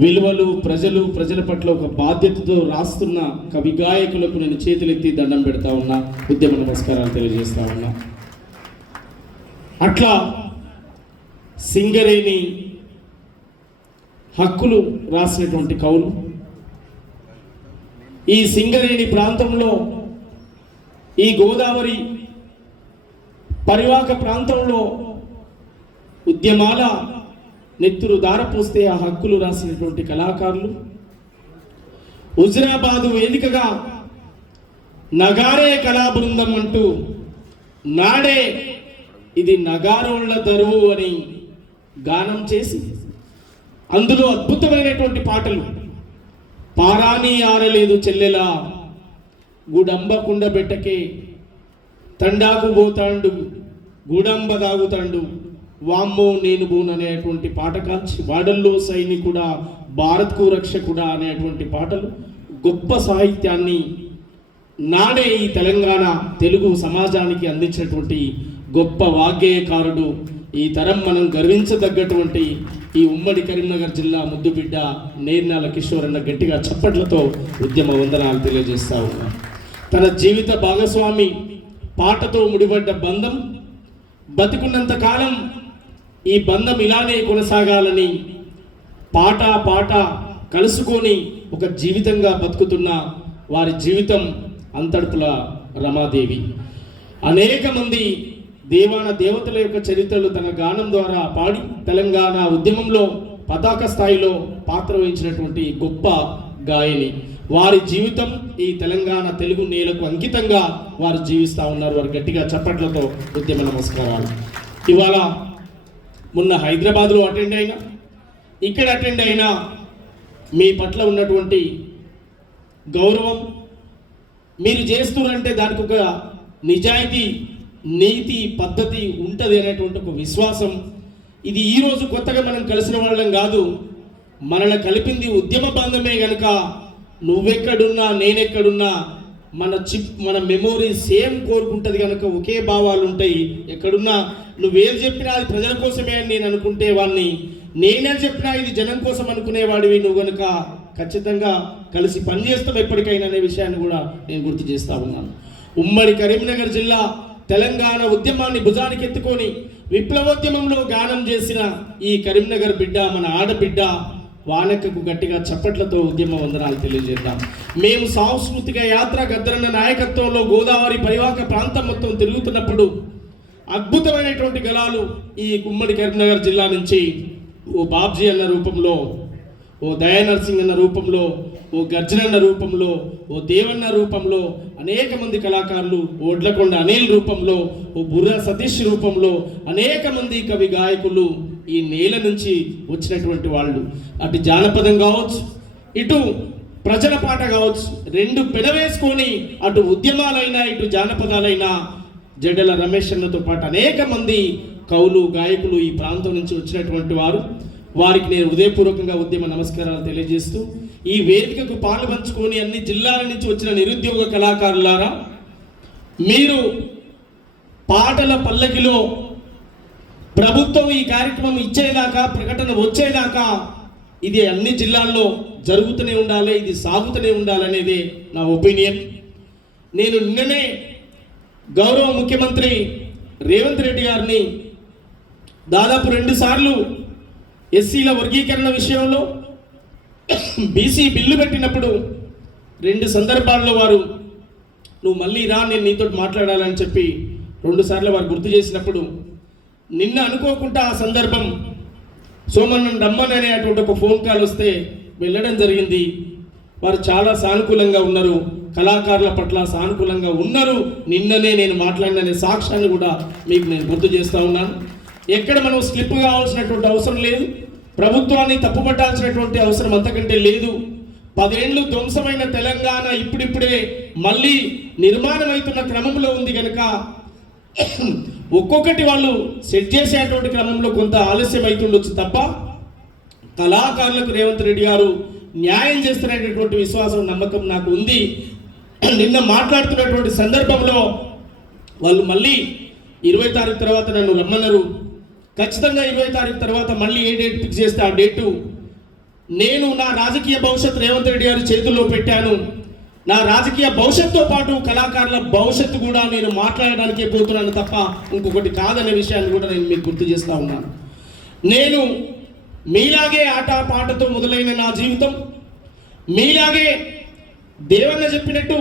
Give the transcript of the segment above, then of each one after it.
విలువలు ప్రజలు ప్రజల పట్ల ఒక బాధ్యతతో రాస్తున్న కవి గాయకులకు నేను చేతులెత్తి దండం పెడతా ఉన్నా ఉద్యమ నమస్కారాలు తెలియజేస్తా ఉన్నా. అట్లా సింగరేణి హక్కులు రాసినటువంటి కవులు. ఈ సింగరేణి ప్రాంతంలో ఈ గోదావరి పరివాహక ప్రాంతంలో ఉద్యమాల నెత్తురు దారపోస్తే ఆ హక్కులు రాసినటువంటి కళాకారులు. హుజరాబాదు వేదికగా నగారే కళా బృందం అంటూ నాడే ఇది నగారోళ్ళ దరువు అని గానం చేసి అందులో అద్భుతమైనటువంటి పాటలు. పారాని ఆరలేదు చెల్లెలా గుడంబ కుండబెట్టకే తండాకు పోతాండు గుడంబ తాగుతాండు. వామ్మో నేను బోన్ అనేటువంటి పాట కాల్చి వాడల్లో సైనికుడా భారత్కు రక్షకుడ అనేటువంటి పాటలు గొప్ప సాహిత్యాన్ని నాడే ఈ తెలంగాణ తెలుగు సమాజానికి అందించినటువంటి గొప్ప వాగ్గేయకారుడు ఈ తరం మనం గర్వించదగ్గటువంటి ఈ ఉమ్మడి కరీంనగర్ జిల్లా ముద్దుబిడ్డ నేర్నాల కిషోర్ అన్న గట్టిగా చప్పట్లతో ఉద్యమ వందనాలు తెలియజేస్తా ఉన్నా. తన జీవిత భాగస్వామి పాటతో ముడిపడ్డ బంధం బతికున్నంత కాలం ఈ బంధం ఇలానే కొనసాగాలని పాట పాట కలుసుకొని ఒక జీవితంగా బతుకుతున్న వారి జీవితం అంతడుపుల రమాదేవి. అనేక మంది దేవాన దేవతల యొక్క చరిత్రలు తన గానం ద్వారా పాడి తెలంగాణ ఉద్యమంలో పతాక స్థాయిలో పాత్ర వహించినటువంటి గొప్ప గాయని. వారి జీవితం ఈ తెలంగాణ తెలుగు నేలకు అంకితంగా వారు జీవిస్తూ ఉన్నారు వారు గట్టిగా చప్పట్లతో ఉద్యమ నమస్కారాలు. ఇవాళ మొన్న హైదరాబాద్లో అటెండ్ అయినా ఇక్కడ అటెండ్ అయినా మీ పట్ల ఉన్నటువంటి గౌరవం మీరు చేస్తున్నారంటే దానికి ఒక నిజాయితీ నీతి పద్ధతి ఉంటుంది అనేటువంటి ఒక విశ్వాసం. ఇది ఈరోజు కొత్తగా మనం కలిసిన వాళ్ళం కాదు మనల్ని కలిపింది ఉద్యమ బంధమే కనుక నువ్వెక్కడున్నా నేనెక్కడున్నా మన చిప్ మన మెమోరీ సేమ్ కోరుకుంటుంది కనుక ఒకే భావాలు ఉంటాయి. ఎక్కడున్నా నువ్వేం చెప్పినా అది ప్రజల కోసమే అని నేను అనుకుంటే వాడిని నేనే చెప్పినా ఇది జనం కోసం అనుకునేవాడివి. నువ్వు కనుక ఖచ్చితంగా కలిసి పనిచేస్తాం ఎప్పటికైనా అనే విషయాన్ని కూడా నేను గుర్తు చేస్తా ఉన్నాను. ఉమ్మడి కరీంనగర్ జిల్లా తెలంగాణ ఉద్యమాన్ని భుజానికి ఎత్తుకొని విప్లవోద్యమంలో గానం చేసిన ఈ కరీంనగర్ బిడ్డ మన ఆడబిడ్డ వానక్కకు గట్టిగా చప్పట్లతో ఉద్యమ వందనాలు తెలియజేద్దాం. మేము సాంస్కృతిక యాత్ర గద్దరన్న నాయకత్వంలో గోదావరి పరివాహక ప్రాంతం మొత్తం తిరుగుతున్నప్పుడు అద్భుతమైనటువంటి గలాలు ఈ గుమ్మడి కరీంనగర్ జిల్లా నుంచి ఓ బాబ్జీ అన్న రూపంలో ఓ దయానర్సింగ్ అన్న రూపంలో ఓ గర్జనన్న రూపంలో ఓ దేవన్న రూపంలో అనేక మంది కళాకారులు ఓడ్లకొండ అనిల్ రూపంలో ఓ బుర్ర సతీష్ రూపంలో అనేక మంది కవి గాయకులు ఈ నేల నుంచి వచ్చినటువంటి వాళ్ళు. అటు జానపదం కావచ్చు ఇటు ప్రజల పాట కావచ్చు రెండు పెడవేసుకొని అటు ఉద్యమాలైనా ఇటు జానపదాలైనా జడల రమేష్ అన్నతో పాటు అనేక మంది కవులు గాయకులు ఈ ప్రాంతం నుంచి వచ్చినటువంటి వారు. వారికి నేను హృదయపూర్వకంగా ఉద్యమ నమస్కారాలు తెలియజేస్తూ ఈ వేదికకు పాలు పంచుకొని అన్ని జిల్లాల నుంచి వచ్చిన నిరుద్యోగ కళాకారులారా మీరు పాటల పల్లకిలో ప్రభుత్వం ఈ కార్యక్రమం ఇచ్చేదాకా ప్రకటన వచ్చేదాకా ఇది అన్ని జిల్లాల్లో జరుగుతూనే ఉండాలి ఇది సాగుతూనే ఉండాలనేదే నా ఒపీనియన్. నేను నిన్ననే గౌరవ ముఖ్యమంత్రి రేవంత్ రెడ్డి గారిని దాదాపు రెండుసార్లు ఎస్సీల వర్గీకరణ విషయంలో బీసీ బిల్లు పెట్టినప్పుడు రెండు సందర్భాల్లో వారు నువ్వు మళ్ళీ రా నేను నీతో మాట్లాడాలని చెప్పి రెండు సార్లు వారు గుర్తు చేసినప్పుడు నిన్న అనుకోకుండా ఆ సందర్భం సోమన్ రమ్మన్ అనేటువంటి ఒక ఫోన్ కాల్ వస్తే వెళ్ళడం జరిగింది. వారు చాలా సానుకూలంగా ఉన్నారు. కళాకారుల పట్ల సానుకూలంగా ఉన్నారు. నిన్ననే నేను మాట్లాడిన సాక్ష్యాన్ని కూడా మీకు నేను గుర్తు చేస్తా ఉన్నాను. ఎక్కడ మనం స్లిప్ కావాల్సినటువంటి అవసరం లేదు. ప్రభుత్వాన్ని తప్పుపట్టాల్సినటువంటి అవసరం అంతకంటే లేదు. పదేండ్లు ధ్వంసమైన తెలంగాణ ఇప్పుడిప్పుడే మళ్ళీ నిర్మాణం అవుతున్న క్రమంలో ఉంది కనుక ఒక్కొక్కటి వాళ్ళు సెట్ చేసేటువంటి క్రమంలో కొంత ఆలస్యం అవుతుండొచ్చు తప్ప కళాకారులకు రేవంత్ రెడ్డి గారు న్యాయం చేస్తున్నటువంటి విశ్వాసం నమ్మకం నాకు ఉంది. నిన్న మాట్లాడుతున్నటువంటి సందర్భంలో వాళ్ళు మళ్ళీ ఇరవై తారీఖు తర్వాత నన్ను రమ్మన్నారు. ఖచ్చితంగా ఇరవై తారీఖు తర్వాత మళ్ళీ ఏ డేట్ ఫిక్స్ చేస్తే ఆ డేటు నేను నా రాజకీయ భవిష్యత్తు రేవంత్ రెడ్డి గారి చేతుల్లో పెట్టాను. నా రాజకీయ భవిష్యత్తుతో పాటు కళాకారుల భవిష్యత్తు కూడా నేను మాట్లాడడానికే పోతున్నాను తప్ప ఇంకొకటి కాదనే విషయాన్ని కూడా నేను మీకు గుర్తు చేస్తూ ఉన్నాను. నేను మీలాగే ఆట పాటతో మొదలైన నా జీవితం మీలాగే దేవన్న చెప్పినట్టు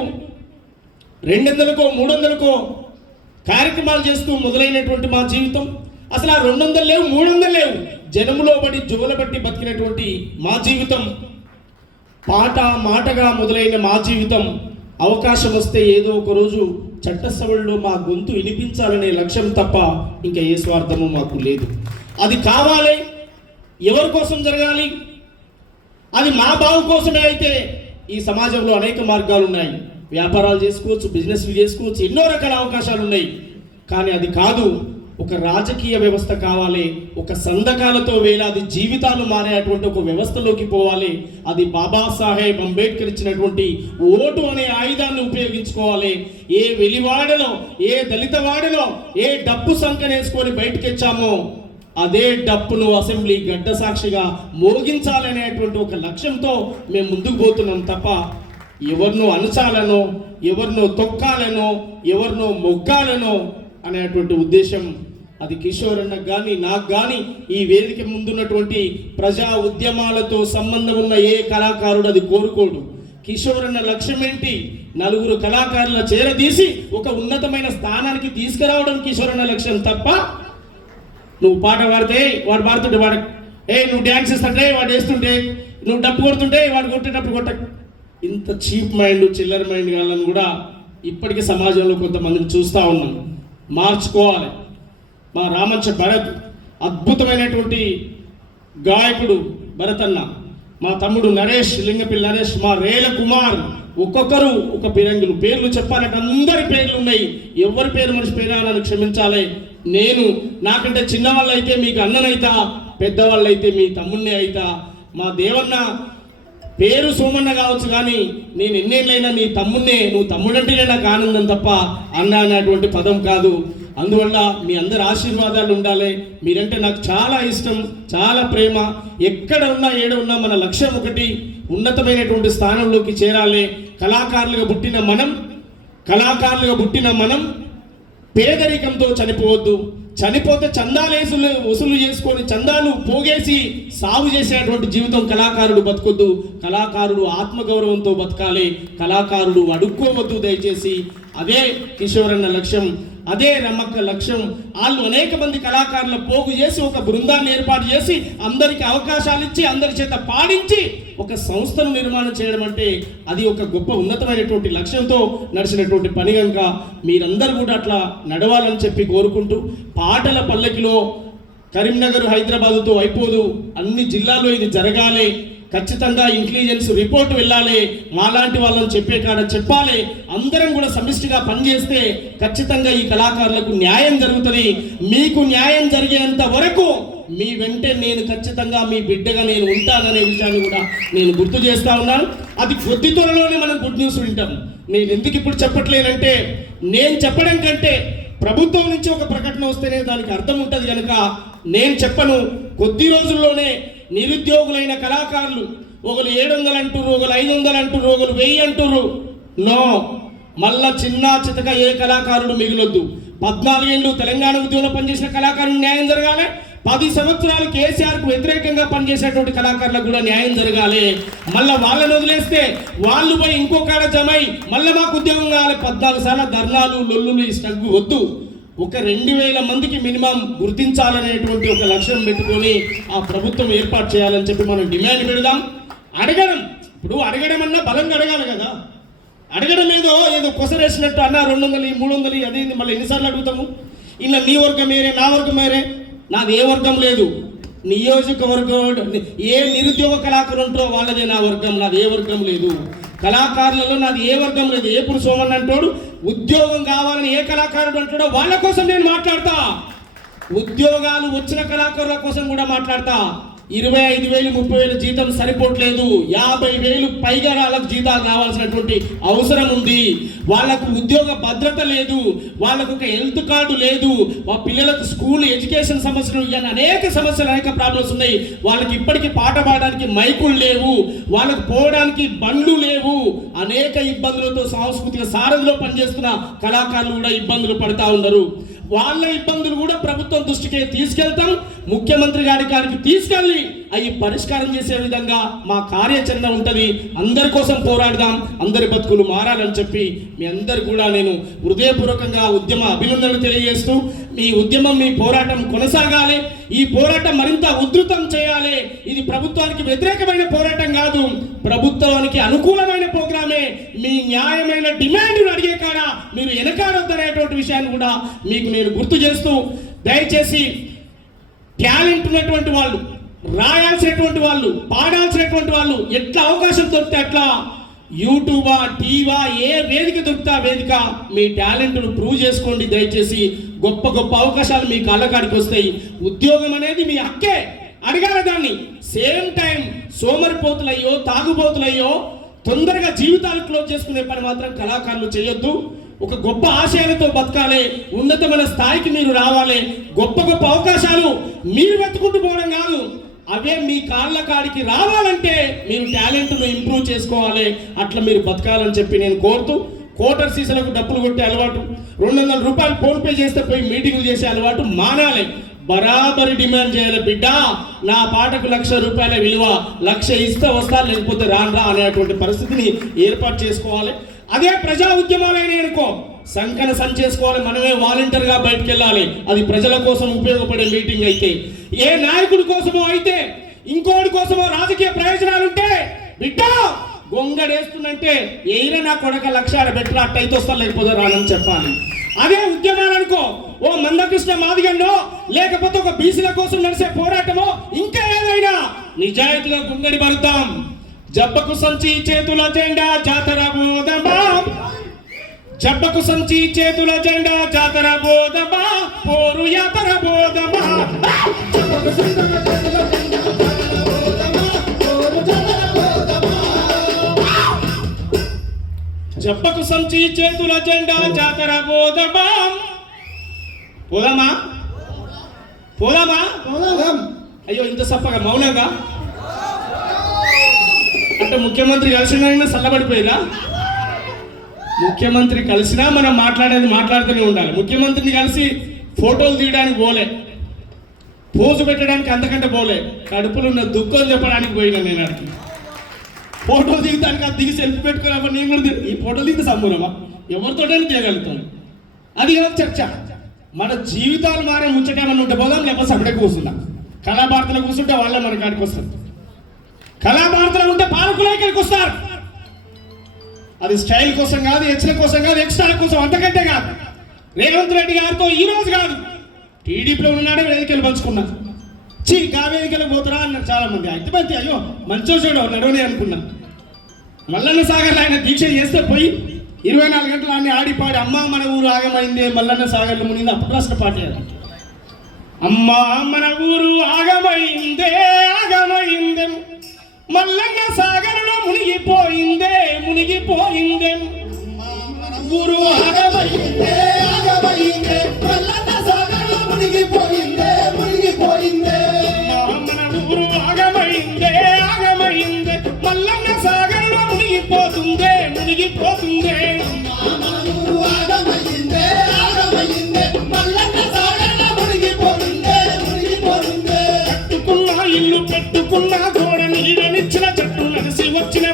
రెండు వందలకో మూడు వందలకో కార్యక్రమాలు చేస్తూ మొదలైనటువంటి మా జీవితం. అసలు ఆ రెండు వందలు లేవు మూడు వందలు లేవు. జనములో పడి జోలబట్టి బతికినటువంటి మా జీవితం. పాట మాటగా మొదలైన మా జీవితం అవకాశం వస్తే ఏదో ఒక రోజు చట్టసభల్లో మా గొంతు వినిపించాలనే లక్ష్యం తప్ప ఇంకా ఏ స్వార్థము మాకు లేదు. అది కావాలి ఎవరి కోసం జరగాలి? అది మా బావు కోసమే అయితే ఈ సమాజంలో అనేక మార్గాలు ఉన్నాయి. వ్యాపారాలు చేసుకోవచ్చు బిజినెస్లు చేసుకోవచ్చు ఎన్నో రకాల అవకాశాలు ఉన్నాయి. కానీ అది కాదు ఒక రాజకీయ వ్యవస్థ కావాలి ఒక సంతకాలతో వేలాది జీవితాలు మారేటువంటి ఒక వ్యవస్థలోకి పోవాలి. అది బాబాసాహెబ్ అంబేద్కర్ ఇచ్చినటువంటి ఓటు అనే ఆయుధాన్ని ఉపయోగించుకోవాలి. ఏ వెలివాడలో ఏ దళిత వాడలో ఏ డప్పు సంకనేసుకొని బయటకెచ్చామో అదే డప్పును అసెంబ్లీ గడ్డ సాక్షిగా మోగించాలనేటువంటి ఒక లక్ష్యంతో మేము ముందుకు పోతున్నాం తప్ప ఎవరినో అణచాలనో ఎవరినో తొక్కాలనో ఎవరినో మొగ్గాలనో అనేటువంటి ఉద్దేశం అది కిషోర్ అన్నకు కానీ నాకు కానీ ఈ వేదిక ముందున్నటువంటి ప్రజా ఉద్యమాలతో సంబంధం ఉన్న ఏ కళాకారుడు అది కోరుకోడు. కిషోర్ అన్న లక్ష్యం ఏంటి నలుగురు కళాకారుల చేరదీసి ఒక ఉన్నతమైన స్థానానికి తీసుకురావడం కిషోర్ అన్న లక్ష్యం తప్ప నువ్వు పాట పాడితే వాడు పాడుతుంటే వాడు ఏ నువ్వు డ్యాన్స్ చేస్తుంటే వాడు వేస్తుంటే నువ్వు డప్పు కొడుతుంటే వాడు కొట్టేటప్పుడు కొట్ట ఇంత చీప్ మైండ్ చిల్లర మైండ్ వాళ్ళని కూడా ఇప్పటికీ సమాజంలో కొంతమందిని చూస్తూ ఉన్నాను మార్చుకోవాలి. మా రామంచ భరత్ అద్భుతమైనటువంటి గాయకుడు భరతన్న. మా తమ్ముడు నరేష్ లింగపిల్లి నరేష్ మా రేల కుమార్ ఒక్కొక్కరు ఒక పిరంగులు. పేర్లు చెప్పాలంటే అందరి పేర్లు ఉన్నాయి. ఎవరి పేరు మనిషి పేరు నన్ను క్షమించాలి? నేను. నాకంటే చిన్నవాళ్ళు అయితే మీకు అన్ననైతా పెద్దవాళ్ళు అయితే మీ తమ్ముడిని అయితా. మా దేవన్న పేరు సోమన్న కావచ్చు కానీ నేను ఎన్నేళ్ళైనా నీ తమ్ముడినే నువ్వు తమ్ముడంటేనే నాకు ఆనందం తప్ప అన్న అనేటువంటి పదం కాదు. అందువల్ల మీ అందరి ఆశీర్వాదాలు ఉండాలి. మీరంటే నాకు చాలా ఇష్టం చాలా ప్రేమ. ఎక్కడ ఉన్నా ఏడ ఉన్నా మన లక్ష్యం ఒకటి ఉన్నతమైనటువంటి స్థానంలోకి చేరాలి. కళాకారులుగా పుట్టిన మనం కళాకారులుగా పుట్టిన మనం పేదరికంతో చనిపోవద్దు. చనిపోతే చందాలేసులు వసూలు చేసుకొని చందాలు పోగేసి సాగు చేసేటువంటి జీవితం కళాకారుడు బతకొద్దు. కళాకారుడు ఆత్మగౌరవంతో బతకాలి. కళాకారుడు అడుక్కోవద్దు దయచేసి. అదే కిషోరన్న లక్ష్యం. అదే రమ్మక్క లక్ష్యం. వాళ్ళు అనేక మంది కళాకారుల పోగు చేసి ఒక బృందాన్ని ఏర్పాటు చేసి అందరికి అవకాశాలు ఇచ్చి అందరి చేత పాడించి ఒక సంస్థను నిర్మాణం చేయడం అంటే అది ఒక గొప్ప ఉన్నతమైనటువంటి లక్ష్యంతో నడిచినటువంటి పని కనుక మీరందరూ కూడా అట్లా నడవాలని చెప్పి కోరుకుంటూ పాటల పల్లకిలో కరీంనగర్ హైదరాబాదుతో అయిపోదు. అన్ని జిల్లాల్లో ఇది జరగాలి. ఖచ్చితంగా ఇంటెలిజెన్స్ రిపోర్ట్ వెళ్ళాలి. మాలాంటి వాళ్ళని చెప్పే కాడ చెప్పాలి. అందరం కూడా సమిష్టిగా పనిచేస్తే ఖచ్చితంగా ఈ కళాకారులకు న్యాయం జరుగుతుంది. మీకు న్యాయం జరిగేంత వరకు మీ వెంటే నేను ఖచ్చితంగా మీ బిడ్డగా నేను ఉంటాననే విషయాన్ని కూడా నేను గుర్తు చేస్తా ఉన్నాను అది కొద్ది త్వరలోనే మనం గుడ్ న్యూస్ వింటాం. నేను ఎందుకు ఇప్పుడు చెప్పట్లేనంటే నేను చెప్పడం కంటే ప్రభుత్వం నుంచి ఒక ప్రకటన వస్తేనే దానికి అర్థం ఉంటుంది కనుక నేను చెప్పను. కొద్ది రోజుల్లోనే నిరుద్యోగులైన కళాకారులు ఒకరు ఏడు వందలు అంటుర్రు ఒకరు ఐదు వందలు అంటుర్రు ఒకరు వెయ్యి అంటుర్రు. నో. మళ్ళా చిన్న చితక ఏ కళాకారుడు మిగిలొద్దు. పద్నాలుగేళ్ళు తెలంగాణ ఉద్యోగంలో పనిచేసిన కళాకారులకు న్యాయం జరగాలి? పది సంవత్సరాలు కేసీఆర్కు వ్యతిరేకంగా పనిచేసేటువంటి కళాకారులకు కూడా న్యాయం జరగాలి. మళ్ళీ వాళ్ళని వదిలేస్తే వాళ్ళు పోయి ఇంకో కాడ జమై మళ్ళీ మాకు ఉద్యోగం కావాలి. పద్నాలుగు సార్లు ధర్నాలు లొల్లులు ఈ స్టగ్గు వద్దు. ఒక రెండు వేల మందికి మినిమం గుర్తించాలనేటువంటి ఒక లక్ష్యం పెట్టుకొని ఆ ప్రభుత్వం ఏర్పాటు చేయాలని చెప్పి మనం డిమాండ్ పెడదాం. అడగడం. ఇప్పుడు అడగడం అన్నా బలంగా అడగాలి కదా. అడగడం ఏదో ఏదో కొసరేసినట్టు అన్న రెండు వందలు మూడు వందలు అదేంది మళ్ళీ ఎన్నిసార్లు అడుగుతాము? ఇలా నీ వర్గం వేరే నా వర్గం వేరే. నాది ఏ వర్గం లేదు. నియోజకవర్గం ఏ నిరుద్యోగ కళాకారు ఉంటారో వాళ్ళదే నా వర్గం నాది ఏ వర్గం లేదు. కళాకారులలో నాది ఏ వర్గం లేదు. ఏ సోమన్ అంటాడు? ఉద్యోగం కావాలని ఏ కళాకారుడు అంటాడో వాళ్ళ కోసం నేను మాట్లాడతా. ఉద్యోగాలు వచ్చిన కళాకారుల కోసం కూడా మాట్లాడతా. ఇరవై ఐదు వేలు ముప్పై వేలు జీతం సరిపోవట్లేదు. యాభై వేలు పైగా వాళ్ళకు జీతాలు కావాల్సినటువంటి అవసరం ఉంది. వాళ్ళకు ఉద్యోగ భద్రత లేదు. వాళ్ళకు ఒక హెల్త్ కార్డు లేదు. మా పిల్లలకు స్కూల్ ఎడ్యుకేషన్ సమస్యలు ఇవన్నీ అనేక సమస్యలు అనేక ప్రాబ్లమ్స్ ఉన్నాయి. వాళ్ళకి ఇప్పటికీ పాట పాడడానికి మైకులు లేవు. వాళ్ళకు పోవడానికి బండ్లు లేవు. అనేక ఇబ్బందులతో సాంస్కృతిక సారథిలో పనిచేస్తున్న కళాకారులు కూడా ఇబ్బందులు పడతా ఉన్నారు. వాళ్ళ ఇబ్బందులు కూడా ప్రభుత్వం దృష్టికి తీసుకెళ్తాం. ముఖ్యమంత్రి గారి గారికి తీసుకెళ్ళి అవి పరిష్కారం చేసే విధంగా మా కార్యాచరణ ఉంటుంది. అందరి కోసం పోరాడదాం అందరి బతుకులు మారాలని చెప్పి మీ అందరు కూడా నేను హృదయపూర్వకంగా ఉద్యమ అభినందనలు తెలియజేస్తూ మీ ఉద్యమం మీ పోరాటం కొనసాగాలి. ఈ పోరాటం మరింత ఉధృతం చేయాలి. ఇది ప్రభుత్వానికి వ్యతిరేకమైన పోరాటం కాదు. ప్రభుత్వానికి అనుకూలమైన ప్రోగ్రామే. మీ న్యాయమైన డిమాండ్ను అడిగే కాడ మీరు వెనకాడొద్దనేటువంటి విషయాన్ని కూడా మీకు నేను గుర్తు చేస్తూ దయచేసి టాలెంట్ ఉన్నటువంటి వాళ్ళు రాయాల్సినటువంటి వాళ్ళు పాడాల్సినటువంటి వాళ్ళు ఎట్లా అవకాశం దొరికితే అట్లా యూట్యూబా టీవా ఏ వేదిక దొరుకుతా వేదిక మీ టాలెంట్ను ప్రూవ్ చేసుకోండి. దయచేసి గొప్ప గొప్ప అవకాశాలు మీ కళ్ళకాడికి వస్తాయి. ఉద్యోగం అనేది మీ హక్కే. అడగాల దాన్ని. సేమ్ టైం సోమరిపోతులయ్యో తాగుబోతులయ్యో తొందరగా జీవితాలు క్లోజ్ చేసుకునే పని మాత్రం కళాకారులు చేయొద్దు. ఒక గొప్ప ఆశయాలతో బతకాలి. ఉన్నతమైన స్థాయికి మీరు రావాలి. గొప్ప గొప్ప అవకాశాలు మీరు వెతుకుంటూ పోవడం కాదు. అవే మీ కాళ్ళ కాడికి రావాలంటే మీరు టాలెంట్ను ఇంప్రూవ్ చేసుకోవాలి. అట్లా మీరు బతకాలని చెప్పి నేను కోరుతూ కోటర్ సీసలకు డబ్బులు కొట్టే అలవాటు రెండు వందల రూపాయలు ఫోన్పే చేస్తే పోయి మీటింగులు చేసే అలవాటు మానాలి. బరాబరి డిమాండ్ చేయాలి బిడ్డ నా పాటకు లక్ష రూపాయల విలువ లక్ష ఇస్తే వస్తా లేకపోతే రాను రా అనేటువంటి పరిస్థితిని ఏర్పాటు చేసుకోవాలి. అదే ప్రజా ఉద్యమాలైన అనుకో. సంకన సంచేసుకోవాలి మనమే వాలంటీర్గా బయటకు వెళ్ళాలి అది ప్రజల కోసం ఉపయోగపడే మీటింగ్ అయితే. ఏ నాయకుడి కోసమో అయితే ఇంకోటి కోసమో రాజకీయ ప్రయోజనాలు ఉంటే బిడ్డ గొంగడేస్తుందంటే ఏదైనా నా కొడక లక్ష్యాల బెటర్ అట్ట అయితే వస్తా లేకపోతే రానని చెప్పాలి. అదే ఉద్యమాలనుకో ఓ మందకృష్ణ మాదిగన్నో లేకపోతే ఒక బీసీల కోసం నడిచే పోరాటమో ఇంకా ఏదైనా నిజాయితీగా గుంగడి పడతాం జబ్బకు సంచి చేతుల జెండా జాతర బోధమా జబ్బకు సంచి చేతుల జెండా జాతర బోధమా పోరు యాతర బోధమా. జబ్బకు సంచి చేతుల జెండా జాతర బోధమా, పోరు జాతర బోధమా. జబ్బకు సంచి చేతుల జెండా జాతర బోధమా పోదామా? పోదామా అయ్యో ఇంత సప్పగా మౌనంగా? అంటే ముఖ్యమంత్రి కలిసిన చల్లబడిపోయిరా ముఖ్యమంత్రి కలిసినా మనం మాట్లాడేది మాట్లాడుతూనే ఉండాలి. ముఖ్యమంత్రిని కలిసి ఫోటోలు తీయడానికి పోలే. పోజు పెట్టడానికి అంతకంటే పోలే. కడుపులో ఉన్న దుఃఖం చెప్పడానికి పోయినా నేను అడిగి ఫోటోలు దిగడానికి అది దిగి సెల్ఫీ పెట్టుకున్నప్పుడు నేను కూడా ఈ ఫోటో దిగితే సంబూరమా? ఎవరితోటైనా తీయగలుగుతాను అది కాదు చర్చ. మన జీవితాలు మారే ముచ్చటేమన్నా ఉంటే పోదాం లేకపోతే అప్పుడే కూర్చుందాం. కళాభారతిలో కూర్చుంటే వాళ్ళే మన కాడికి వస్తారు. కళాభారతిలో ఉంటే పాలకులే ఇక్కడికి వస్తారు. అది స్టైల్ కోసం కాదు హెచ్చల కోసం కాదు ఎక్స్ట్రా కోసం అంతకంటే కాదు. రేవంత్ రెడ్డి గారితో ఈ రోజు కాదు. టీడీపీలో ఉన్నాడే వేదికలు పంచుకున్నారు. చీ గా వేదికలు పోతారా అన్నారు చాలా మంది అయితే మంచి అయ్యో మంచో చూడ నడవని అనుకున్నా. మల్లన్న సాగర్లో ఆయన దీక్ష చేస్తే పోయి ఇరవై నాలుగు గంటలు ఆడి ఆడిపాడి అమ్మ మన ఊరు ఆగమైంది మల్లన్న సాగర్లో మునింది అప్పుడు రాష్ట్ర పార్టీ అమ్మా మన ఊరు ఆగమైందే ఆగమైందే. మల్లన్న సాగర్ మునిగిపోయిందే మునిగిపోయిందే. గురు మునిగిపోయిందే మునిగిపోయిందే. మన ఊరు ఆగమైందే ఆగమైందే. మల్లన్న మునిగిపోతుందే మునిగిపోతుందే. ఇల్లు పెట్టుకున్న గోడ నీడనిచ్చిన చెట్టు నడిసి వచ్చిన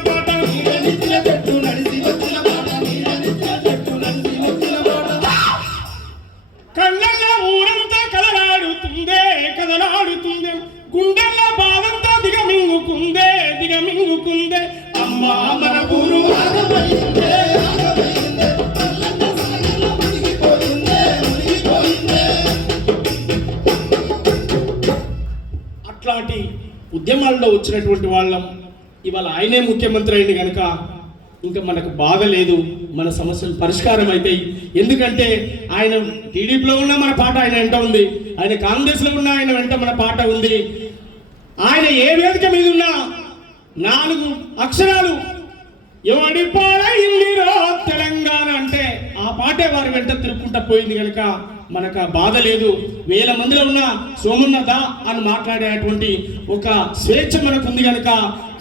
అట్లాంటి ఉద్యమాల్లో వచ్చినటువంటి వాళ్ళం ఇవాళ ఆయనే ముఖ్యమంత్రి అయింది కనుక ఇంకా మనకు బాధ లేదు మన సమస్యలు పరిష్కారం అవుతాయి ఎందుకంటే ఆయన టీడీపీలో ఉన్న మన పాట ఆయన వెంట ఉంది ఆయన కాంగ్రెస్లో ఉన్న ఆయన వెంట మన పాట ఉంది. ఆయన ఏ వేదిక మీద ఉన్నా నాలుగు అక్షరాలు. ఎవడి పాడైందిరో తెలంగాణ అంటే ఆ పాటే వారి వెంట తిరుక్కుంటా పోయింది కనుక మనకు ఆ బాధ లేదు. వేల మందిలో ఉన్న సోమున్నదా అని మాట్లాడేటువంటి ఒక స్వేచ్ఛ మనకుంది కనుక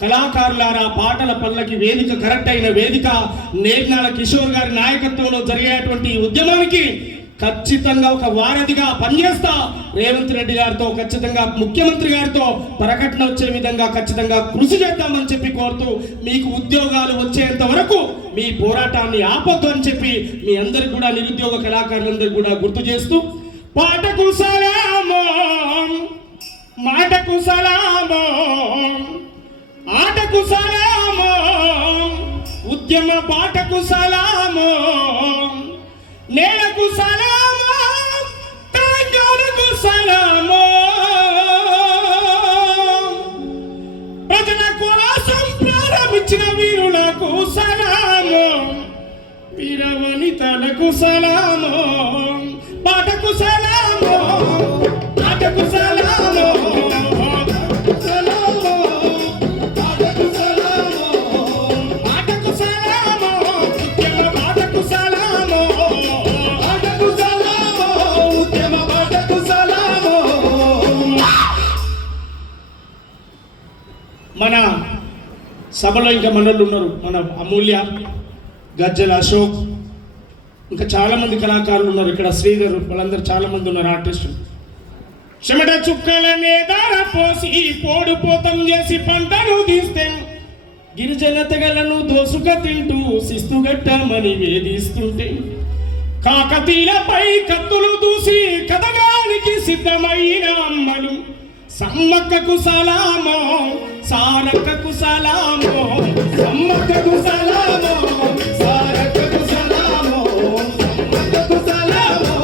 కళాకారులారా పాటల పనులకి వేదిక కరెక్ట్ అయిన వేదిక నేర్నాల కిషోర్ గారి నాయకత్వంలో జరిగేటువంటి ఉద్యమానికి ఖచ్చితంగా ఒక వారధిగా పనిచేస్తా. రేవంత్ రెడ్డి గారితో ఖచ్చితంగా ముఖ్యమంత్రి గారితో ప్రకటన వచ్చే విధంగా ఖచ్చితంగా కృషి చేద్దామని చెప్పి కోరుతూ మీకు ఉద్యోగాలు వచ్చేంత వరకు మీ పోరాటాన్ని ఆపొద్దు అని చెప్పి మీ అందరికి కూడా నిరుద్యోగ కళాకారులందరికీ కూడా గుర్తు చేస్తూ పాటకు సలామో మాటకు సలామో ఆటకు సలామో ఉద్యమ పాటకు సలామో. నేలకు సలామో తెలంగాణకు సలామో. ప్రజల కోసం ప్రారంభించిన వీరులకు సలామో. వీరవనితలకు సలామో. సభలో ఇంకా మనోళ్ళు ఉన్నారు. మన అమూల్య గజ్జల అశోక్. ఇంకా చాలామంది కళాకారులు ఉన్నారు ఇక్కడ. శ్రీధర్ వాళ్ళందరూ చాలామంది ఉన్నారు ఆర్టిస్టులు. చెమట చుక్కల మీద పోసి పోడు పోతం చేసి పంటను తీస్తే గిరిజన తెగలను దోసుక తింటూ శిస్తుగట్టమని వేధిస్తుంటే కాకతీలపై కత్తులు దూసి కథగానికి సిద్ధమైన అమ్మలు. సమ్మక్కకు సలామో సారక్కకు సలామో సమ్మక్కకు సలామో సారక్కకు సలామో సమ్మక్కకు సలామో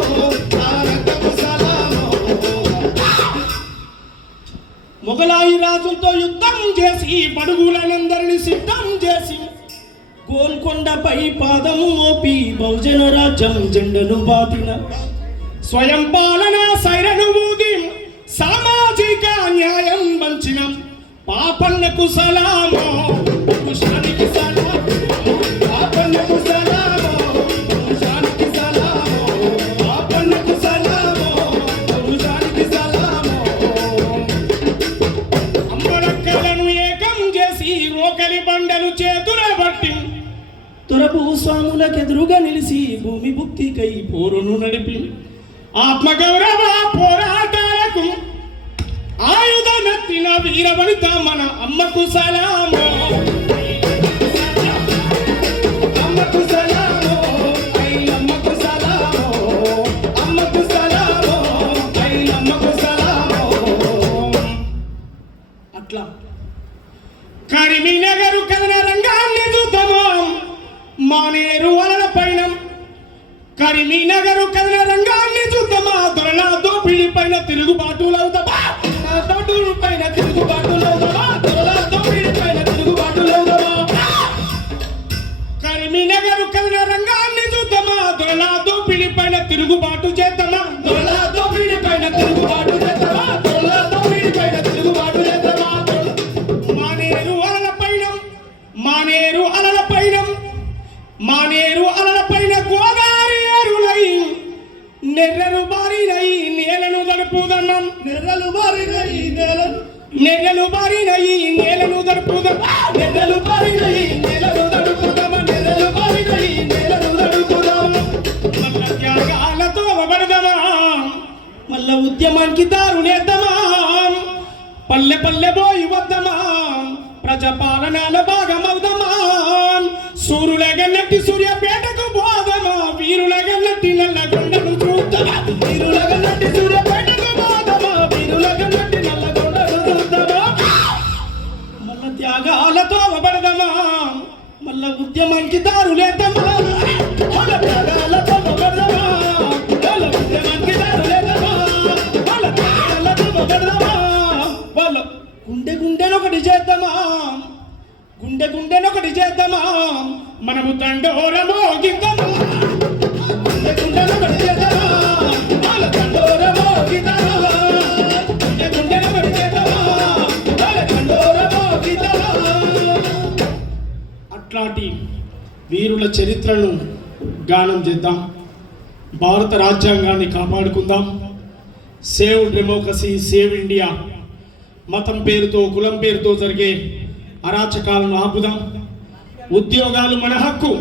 సారక్కకు సలామో. మొగలాయి రాజులతో యుద్ధం చేసి పడుగులనందరిని సిద్ధం చేసి గోల్కొండపై పాదము మోపి బహుజన రాజ్యం జెండను బాతిన. స్వయం పాలన సైరను ఊది సామాజిక న్యాయం వంచిన. పాపన్నకు సలామో ఉద్యమానికి దారునేద్దామా పల్లె పల్లె పోయి వద్దమా? ప్రజపాలనలో భాగమవుదమా? సూర్యులగన్నట్టి సూర్యపేటకు పోదమా వీరులగన్నట్టి నల్లగొండను చూద్దామా? వీరులగన్నట్టి సూర్యపేటకు పోదమా వీరులగన్నట్టి నల్లగొండను చూద్దామా? మల్ల త్యాగాలతో అవబడదమా? మల్ల ఉద్యమానికి దారులేద్దామా మల్ల త్యాగాలతో చేద్దామా గుండె గుండెనొకటి చేద్దామా మనము దండోరమో అట్లాంటి వీరుల చరిత్రను గానం చేద్దాం. భారత రాజ్యాంగాన్ని కాపాడుకుందాం. సేవ్ డెమోక్రసీ సేవ్ ఇండియా మతం పేరుతో కులం పేరుతో జరిగే అరాచకాలను ఆపుదాం. ఉద్యోగాలు మన హక్కు.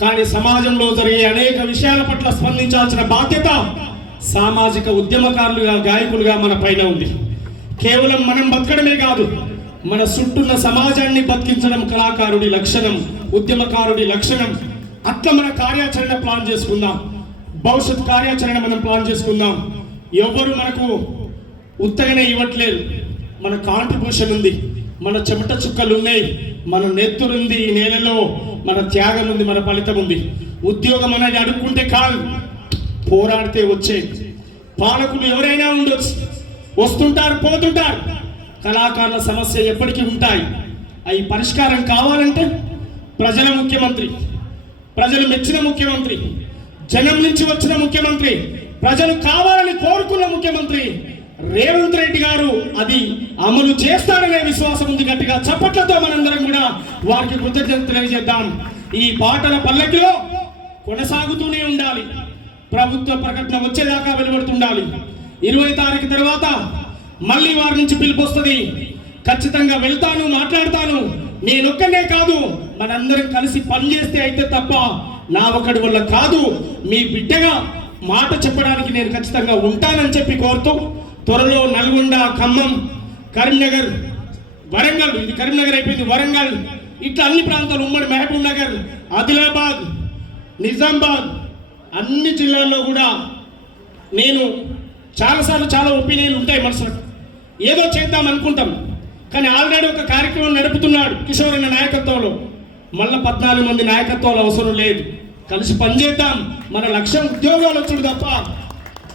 కానీ సమాజంలో జరిగే అనేక విషయాల పట్ల స్పందించాల్సిన బాధ్యత సామాజిక ఉద్యమకారులుగా గాయకులుగా మన పైన ఉంది. కేవలం మనం బతకడమే కాదు మన చుట్టూన్న సమాజాన్ని బతికించడం కళాకారుడి లక్షణం ఉద్యమకారుడి లక్షణం. అట్లా మన కార్యాచరణ ప్లాన్ చేసుకుందాం. భవిష్యత్ కార్యాచరణ మనం ప్లాన్ చేసుకుందాం. ఎవరు మనకు ఉత్తగనే ఇవ్వట్లేదు. మన కాంట్రిబ్యూషన్ ఉంది మన చెమట చుక్కలు ఉన్నాయి మన నెత్తురుంది ఈ నేలలో మన త్యాగం ఉంది మన ఫలితం ఉంది ఉద్యోగం అనేది అడుక్కుంటే కాదు పోరాడితే వచ్చే. పాలకులు ఎవరైనా ఉండొచ్చు వస్తుంటారు పోతుంటారు. కళాకారుల సమస్య ఎప్పటికీ ఉంటాయి. అవి పరిష్కారం కావాలంటే ప్రజల ముఖ్యమంత్రి ప్రజలు మెచ్చిన ముఖ్యమంత్రి జనం నుంచి వచ్చిన ముఖ్యమంత్రి ప్రజలు కావాలని కోరుకున్న ముఖ్యమంత్రి రేవంత్ రెడ్డి గారు అది అమలు చేస్తాడనే విశ్వాసం ఉంది గట్టిగా చప్పట్లతో మనందరం కూడా వారికి కృతజ్ఞత తెలియజేద్దాం. ఈ పాటల పల్లకిలో కొనసాగుతూనే ఉండాలి. ప్రభుత్వ ప్రకటన వచ్చేదాకా వెలువడుతుండాలి. ఇరవై తారీఖు తర్వాత మళ్ళీ వారి నుంచి పిలుపు వస్తుంది. ఖచ్చితంగా వెళ్తాను మాట్లాడతాను. నేనొక్కనే కాదు మనందరం కలిసి పనిచేస్తే అయితే తప్ప నా ఒకటి వల్ల కాదు. మీ బిడ్డగా మాట చెప్పడానికి నేను ఖచ్చితంగా ఉంటానని చెప్పి కోరుతూ త్వరలో నల్గొండ ఖమ్మం కరీంనగర్ వరంగల్ ఇది కరీంనగర్ అయిపోయింది వరంగల్. ఇట్లా అన్ని ప్రాంతాలు ఉమ్మడి మహబూబ్ నగర్ ఆదిలాబాద్ నిజామాబాద్ అన్ని జిల్లాల్లో కూడా నేను చాలాసార్లు చాలా ఒపీనియన్లు ఉంటాయి మనసులో ఏదో చేద్దాం అనుకుంటాం. కానీ ఆల్రెడీ ఒక కార్యక్రమం నడుపుతున్నాడు కిషోర్ అన్న నాయకత్వంలో. మళ్ళీ పద్నాలుగు మంది నాయకత్వాలు అవసరం లేదు. కలిసి పనిచేద్దాం. మన లక్ష్యం ఉద్యోగాలు వచ్చుడు తప్ప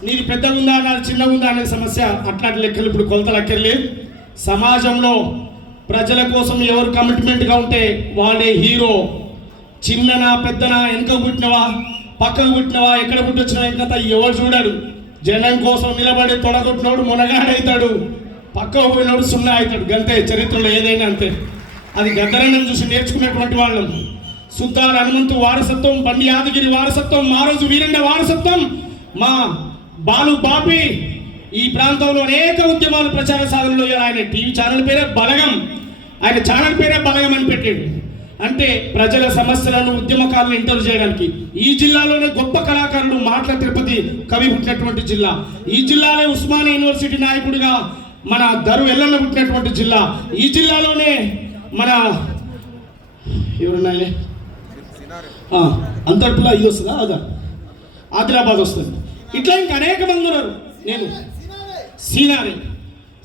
నీకు పెద్ద ఉందా? నాది చిన్న ఉందా? అనే సమస్య. అట్లాంటి లెక్కలు ఇప్పుడు కొలతలు అక్కర్లేదు సమాజంలో ప్రజల కోసం ఎవరు కమిట్మెంట్గా ఉంటే వాడే హీరో. చిన్ననా పెద్దనా వెనక పుట్టినవా? పక్కకు పుట్టినవా? ఎక్కడ పుట్టొచ్చినా ఇంకా ఎవరు చూడడు. జనం కోసం నిలబడి తొడగొట్టినోడు మునగాడైతాడు. పక్కకు పోయినోడు సున్నా అవుతాడు. గంతే. చరిత్రలో ఏదైనా అంతే. అది గద్దరన్నం చూసి నేర్చుకున్నటువంటి వాళ్ళం. సుద్దాల హనుమంతు వారసత్వం బండి యాదగిరి వారసత్వం మా రోజు వీరండ వారసత్వం. మా బాలు బాపి ఈ ప్రాంతంలో అనేక ఉద్యమాలు ప్రచార సాధనలో ఆయన టీవీ ఛానల్ పేరే బలగం. ఆయన ఛానల్ పేరే బలగం అని పెట్టాడు. అంటే ప్రజల సమస్యలను ఉద్యమకారులను ఇంటర్వ్యూ చేయడానికి. ఈ జిల్లాలోనే గొప్ప కళాకారుడు మాట్ల తిరుపతి కవి పుట్టినటువంటి జిల్లా. ఈ జిల్లాలో ఉస్మానియా యూనివర్సిటీ నాయకుడిగా మన దరు ఎల్లన్న పుట్టినటువంటి జిల్లా. ఈ జిల్లాలోనే మన ఎవరున్నాయి అంతర్పుల ఇది వస్తుందా? అదా. ఆదిలాబాద్ వస్తుంది. ఇట్లా ఇంకా అనేక మంది ఉన్నారు. నేను సీనారి.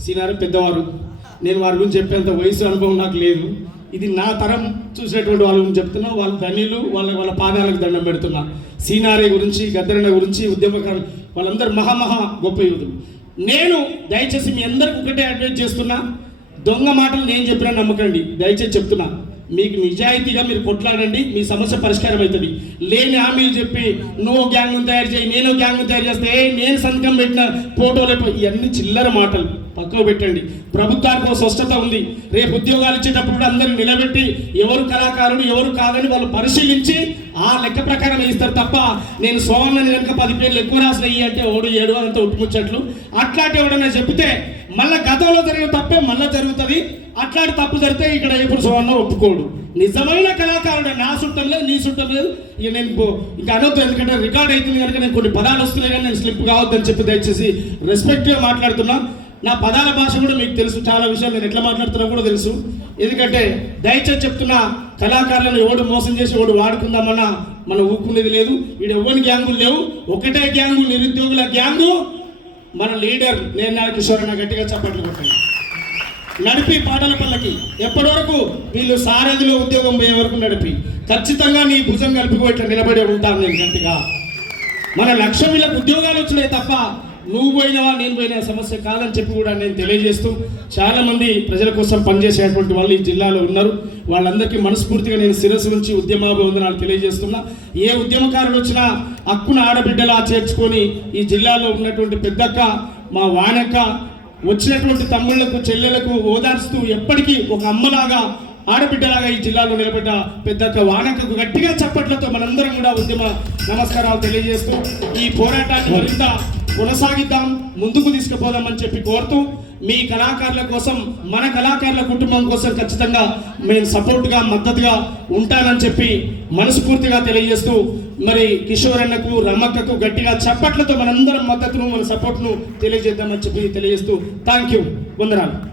సీనారి పెద్దవారు. నేను వారి గురించి చెప్పేంత వయసు అనుభవం నాకు లేదు. ఇది నా తరం చూసేటువంటి వాళ్ళ గురించి చెప్తున్నా. వాళ్ళ ధనిలు వాళ్ళ వాళ్ళ పాదాలకు దండం పెడుతున్నా. సీనారే గురించి గద్దరణ గురించి ఉద్యమకారులు వాళ్ళందరూ మహామహా గొప్ప యువతులు నేను దయచేసి మీ అందరికి ఒకటే అడ్వైజ్ చేస్తున్నా. దొంగ మాటలు నేను చెప్పినా నమ్మకండి. దయచేసి చెప్తున్నా. మీకు నిజాయితీగా మీరు కొట్లాడండి మీ సమస్య పరిష్కారం అవుతుంది. లేని హామీలు చెప్పి నువ్వు గ్యాంగ్ తయారు చేయి నేను గ్యాంగ్ తయారు చేస్తే నేను సంతకం పెట్టిన ఫోటోలు ఇవన్నీ చిల్లర మాటలు. పక్కకు పెట్టండి. ప్రభుత్వానికి స్వచ్ఛత స్పష్టత ఉంది. రేపు ఉద్యోగాలు ఇచ్చేటప్పుడు కూడా అందరూ నిలబెట్టి ఎవరు కళాకారుడు ఎవరు కాదని వాళ్ళు పరిశీలించి ఆ లెక్క ప్రకారం ఇస్తారు తప్ప నేను సోమన్న కనుక పది పేర్లు ఎక్కువ రాసిన అంటే ఓడు ఏడు అంత ఉట్టుముచ్చట్లు అట్లాంటి ఎవడన్నా చెప్తే మళ్ళా గతంలో జరిగిన తప్పే మళ్ళీ జరుగుతుంది. అట్లాంటి తప్పు జరిగితే ఇక్కడ ఎప్పుడు సువర్ణ ఒప్పుకోడు. నిజమైన కళాకారుడు నా చుట్టం లేదు నీ చుట్టం లేదు. ఇక నేను పో- ఇంకా అనొద్దు ఎందుకంటే రికార్డ్ అవుతుంది కనుక నేను కొన్ని పదాలు వస్తున్నాయి కానీ నేను స్లిప్ కావద్దని చెప్పి దయచేసి రెస్పెక్ట్గా మాట్లాడుతున్నా. నా పదాల భాష కూడా మీకు తెలుసు చాలా విషయాలు నేను ఎట్లా మాట్లాడుతున్నా కూడా తెలుసు. ఎందుకంటే దయచేసి చెప్తున్నా కళాకారులను ఎవడు మోసం చేసి ఎవడు వాడుకుందామన్నా మనం ఊరుకునేది లేదు. వీడు ఎవరి గ్యాంగులు లేవు? ఒకటే గ్యాంగు నిరుద్యోగుల గ్యాంగు. మన లీడర్ నేను నా కిషోర్ అన్న గట్టిగా చప్పట్లు కొట్టండి. నడిపి పాటల పల్లకి. ఎప్పటి వరకు వీళ్ళు సారథిలో ఉద్యోగం పోయే వరకు నడిపి. ఖచ్చితంగా నీ భుజం కలుపుకో నిలబడి ఉంటాను నేను గట్టిగా. మన లక్ష్యం వీళ్ళకి ఉద్యోగాలు వచ్చినాయి తప్ప నువ్వు పోయినవా నేను పోయిన సమస్య కాదని చెప్పి కూడా నేను తెలియజేస్తూ చాలామంది ప్రజల కోసం పనిచేసేటువంటి వాళ్ళు ఈ జిల్లాలో ఉన్నారు. వాళ్ళందరికీ మనస్ఫూర్తిగా నేను శిరస్సు నుంచి ఉద్యమాభివందనాలు తెలియజేస్తున్నా. ఏ ఉద్యమకారుడు వచ్చినా హక్కున ఆడబిడ్డలా చేర్చుకొని ఈ జిల్లాలో ఉన్నటువంటి పెద్దక్క మా వానక్క వచ్చినటువంటి తమ్ముళ్ళకు చెల్లెలకు ఓదార్స్తూ ఎప్పటికీ ఒక అమ్మలాగా ఆడబిడ్డలాగా ఈ జిల్లాలో నిలబడ్డ పెద్దక్క వానకకు గట్టిగా చప్పట్లతో మనందరం కూడా ఉద్యమ నమస్కారాలు తెలియజేస్తూ ఈ పోరాటాన్ని మరింత కొనసాగిద్దాం ముందుకు తీసుకుపోదామని చెప్పి కోరుతూ మీ కళాకారుల కోసం మన కళాకారుల కుటుంబం కోసం ఖచ్చితంగా మేము సపోర్ట్గా మద్దతుగా ఉంటానని చెప్పి మనస్ఫూర్తిగా తెలియజేస్తూ మరి కిషోర్ అన్నకు రమ్మక్కకు గట్టిగా చప్పట్లతో మనందరం మద్దతును మన సపోర్ట్ను తెలియజేద్దామని చెప్పి తెలియజేస్తూ థ్యాంక్ యూ వందనాలు.